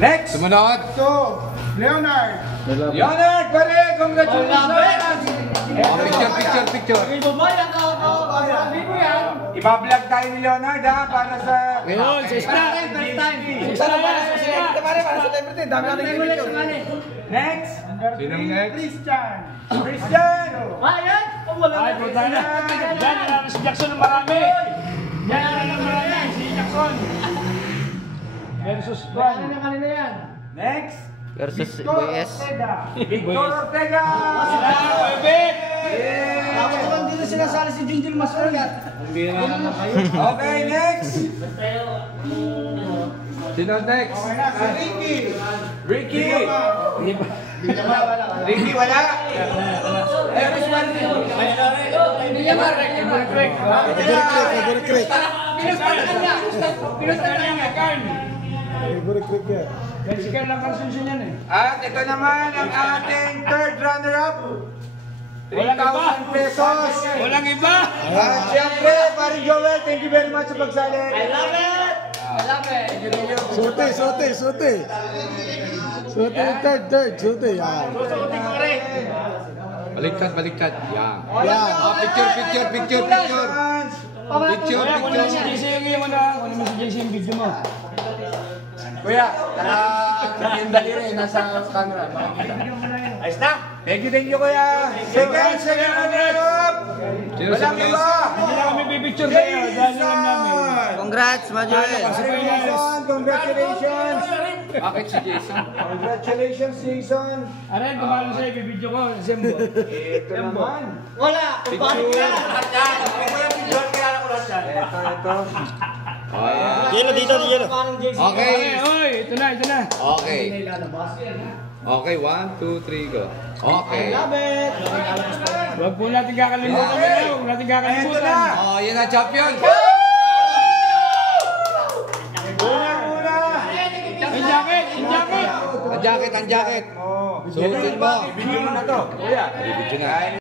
Next! Sumunod! Leonard! Leonard, pare! Congratulations! Picture. Iba-vlog tayo ni Leonard ha, para sa... Ngayon, sa isla. Next! Sinong next? Christian! Christian! Ay, puta na. Yan, alam si Jackson ng marami. Yan, alam ng marami. Si Jackson. Versus Juan. Next! Versus BS. Victor Ortega! Ako naman dito sinasali si Junjun Masulat. Okay, next! Sino next? Ricky! Ricky, wala! Mexican lang konsunsyon yan eh. At ito naman ang ating third runner-up. Walang iba. 3,000 pesos. Walang iba. At syempre, Paring Joel, thank you very much sa pagsali. I love it. Sote! Third, sote. Yan. Baliktad. Yan. Yan. Picture. Kunin mo si JC yung iyo mo na. Kunin mo si JC yung video mo. Kuya, yung daliri, nasa camera. Ayos na. Thank you, kuya. Second runner-up. Walang iba. Hindi na kami pipicture sa iyo. Dahil alam namin. Congrats, Majoel. Congratulations. Bakit si Jason? Congratulations, Jason. Aray, kumalo sa iyo. Bibidyo ko. Sembo. Ito naman. Ito. Yelo dito. Okay. Oy, ito na. Okay. Okay, 1, 2, 3, go. Okay. Huwag po natin kakalimutan. Huwag natin Ito kakalimutan. na. Oh, yan na, champion. Una. Ang jacket. Ang jacket. Oh. Suotin mo. Video mo na to. Kuya. Video na.